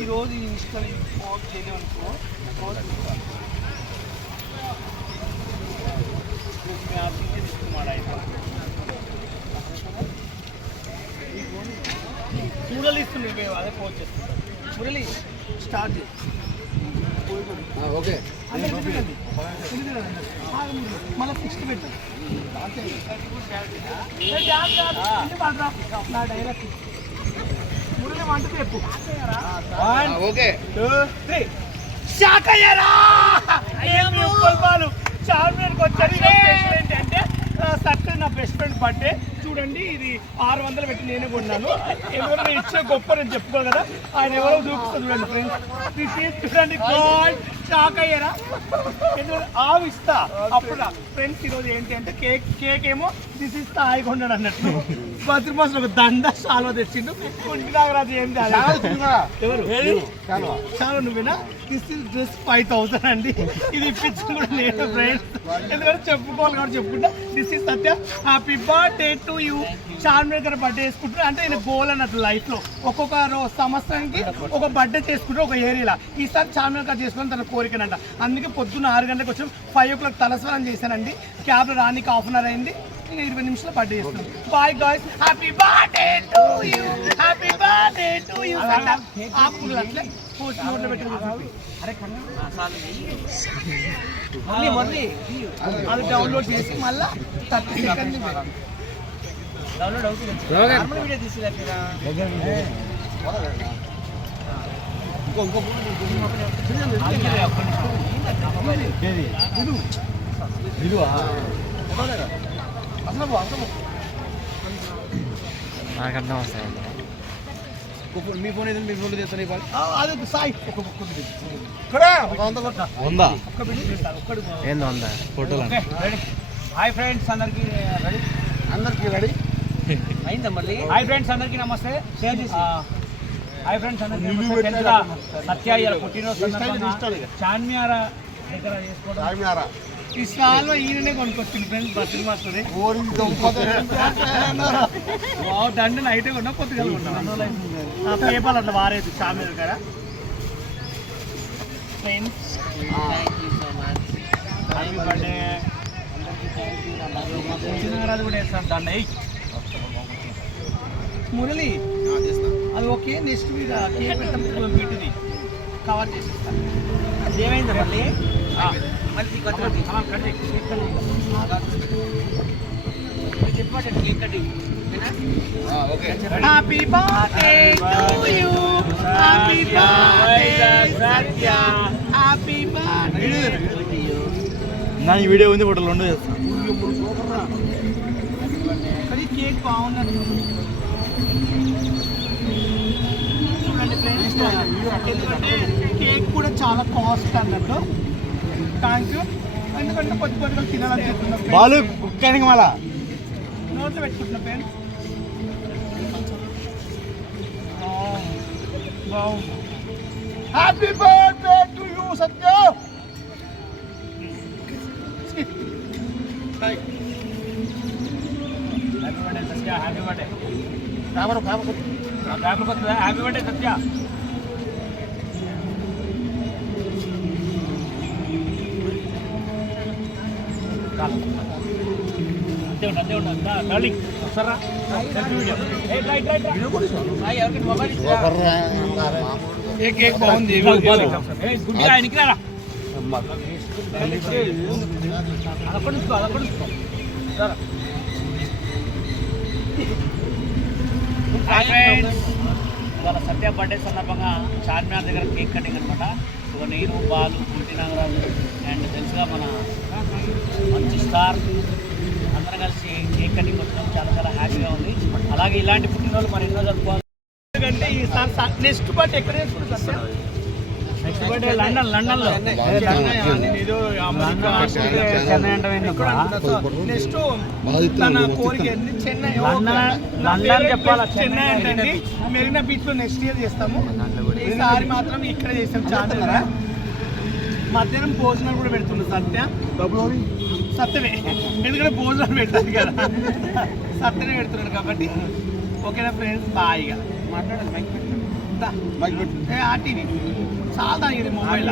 ఈరోజు ఈ Insta phone చేయలేము అనుకో మురళి ఇస్తుంది మేము అదే పోస్ట్ చేస్తాం మురళి స్టార్ట్ ఓకే. మళ్ళీ సిక్స్త్ పెట్టండి నా డైరెక్ట్. మురళి వంట చెప్పు. ఓకే టూ త్రీ శాకయ్యరా ఏమి ఉప్పల్పాలు చార్మినార్కి వచ్చారు ఏంటంటే సత్య నా బెస్ట్ ఫ్రెండ్ బర్త్డే చూడండి ఇది ఆరు వందలు పెట్టి నేనే కొన్నాను. ఎవరు నేను ఇచ్చే గొప్ప నేను చెప్పుకోను కదా ఆయన ఎవరో చూపిస్తుంది చూడండి ఫ్రెండ్స్ దిస్ ఈజ్ చూడండి గాడ్ షాక్ అయ్యారా? ఎందుకంటే ఆవు ఇస్తా. అప్పుడు? ఫ్రెండ్స్ ఈరోజు ఏంటి అంటే కేక్ కేక్ ఏమో దిస్ ఇస్ తాయి కొన్నాడు అన్నట్టు. బద్రి మాసం ఒక దండ సాల్వ తెచ్చిండు. కుంటి నాగరాజు ఏం కాదు. ఎవరు? చాలా. నువ్వేనా? This is dress five thousand అండి. ఇది ఇప్పించింది కూడా నేను ఫ్రెండ్స్ ఎందుకంటే చెప్పుకోవాలి కాబట్టి చెప్పుకుంటా. This is Satya. Happy birthday to you Charminar birthday చేసుకుంటారు అంటే ఈయన గోల్ అన్నట్టు లైఫ్లో ఒక్కొక్క సంవత్సరానికి ఒక బర్త్డే చేసుకుంటారు ఒక ఏరియాలో ఈసారి చార్మినార్ గారు చేసుకోవడం తన కోరికనంట అందుకే పొద్దున్న ఆరు గంటలకు వచ్చాం ఫైవ్ ఓ క్లాక్ తలస్వరం చేశానండి క్యాబ్లో రానికి హాఫ్ అన్ అవర్ అయింది ఇంకా ఇరవై నిమిషాలు బర్త్డే చేస్తున్నాం bye guys happy birthday to you happy birthday to you ఆకులు అట్లే పోస్ట్ నోట్లో పెట్టి మళ్ళీ మళ్ళీ అది డౌన్లోడ్ చేసి మళ్ళీ థర్టీ సెకండ్ డౌన్లోడ్ అవుతుంది నార్మల్ వీడియో తీసేదా నాకన్నా వస్తాయి మీ ఫోన్ ఏదైనా మీ ఫోన్ తెస్తాను ఇవ్వాలి అది సాయి. ఒక ఒక్కడు ఏంది ఫోటోలు హాయ్ ఫ్రెండ్స్ అందరికి రెడీ అందరికి రెడీ హాయ్ ఫ్రెండ్స్ అందరికి నమస్తే. షేర్ చేసి. హాయ్ ఫ్రెండ్స్ అందరికి నమస్తే. తెలుసుగా సత్య ఇవాళ పుట్టినరోజు సందర్భంగా చార్మియార దగ్గర చేసుకోవడం. ఈ సాల్వ ఈయననే కొనుక్కొచ్చింది ఫ్రెండ్స్ బస్సు మాస్టర్ దండ నైట్ కొన్నా కొద్దిగా కొన్నా. పేపర్ అట్లా వారేది చార్మియార్ దగ్గర. ఫ్రెండ్స్ హ్యాపీ బర్త్డే కూడా వేస్తాను దండ. మురళి. అది ఓకే నెక్స్ట్ మీద కేక్ పెట్టడం వీటిది కవర్ చేసేస్తాను ఏమైంది మళ్ళీ? మళ్ళీ okay. Happy birthday to you happy birthday Satya happy birthday నా ఈ వీడియో ఉంది ఫోటోలు చేస్తాను కానీ కేక్ బాగుంది చూడండి ఫ్రెండ్స్ ఎందుకంటే కేక్ కూడా చాలా కాస్ట్ అన్నట్టు. థ్యాంక్ యూ ఎందుకంటే కొద్ది కొద్దిగా తినాలని చెప్తున్నాం బాలు కుక్కనికి మళ్ళా నోట్లో పెట్టుకుంటున్నా friends happy birthday to you Satya happy birthday Satya happy birthday happy birthday Satya ఆయనకి రారా అదొక్కడి నుంచుకో ఇవాళ సత్య బర్త్డే సందర్భంగా చార్మినార్ దగ్గర కేక్ కటింగ్ అనమాట సో నేను బాలు పుట్టి నాగరాజు అండ్ తెలుసుగా మన మంచి స్టార్ అందరం కలిసి కేక్ కటింగ్ వచ్చినాం చాలా చాలా హ్యాపీగా ఉంది అలాగే ఇలాంటి పుట్టినరోజు మరి ఎన్నో జరుపుకోవాలి ఎందుకంటే ఈసారి నెక్స్ట్ బర్త్డే ఎక్కడ చేసుకుంటారు సార్ నెక్స్ట్ బర్త్డే లండన్ లండన్లో నెక్స్ట్ తన కోరిక? చెన్నై లండన్- చెప్పాలా? చెన్నై అంటండి మెరీనా బీచ్లో నెక్స్ట్ ఇయర్ చేస్తాము ఈసారి మాత్రం ఇక్కడ చేస్తాం చాలా మధ్యాహ్నం భోజనాలు కూడా పెడుతుంది సత్య. సత్యమే. ఎందుకంటే భోజనాలు పెట్టాలి కదా. సత్యనే పెడుతున్నాడు కాబట్టి. ఓకేనా ఫ్రెండ్స్ బాయ్గా మాట్లాడండి మైక్ పెట్టండి. ఏ ఆర్టీవీ చాలా ఇది మొబైల్.